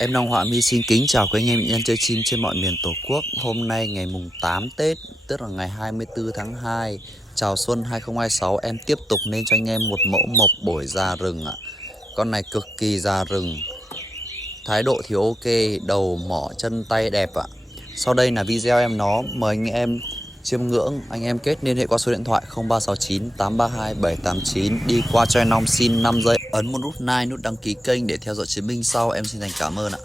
Em Long Họa Mi xin kính chào quý anh em nhân chơi chim trên mọi miền Tổ quốc. Hôm nay ngày mùng 8 Tết, tức là ngày 24 tháng 2, chào xuân 2026, em tiếp tục lên cho anh em một mẫu mộc bổi già rừng ạ. Con này cực kỳ già rừng, thái độ thì ok, đầu mỏ chân tay đẹp ạ. Sau đây là video em nó, mời anh em chiêm ngưỡng. Anh em kết liên hệ qua số điện thoại 0369 832 789. Đi qua cho anh Long xin 5 giây, ấn một nút like, nút đăng ký kênh để theo dõi chiến binh sau. Em xin thành cảm ơn ạ.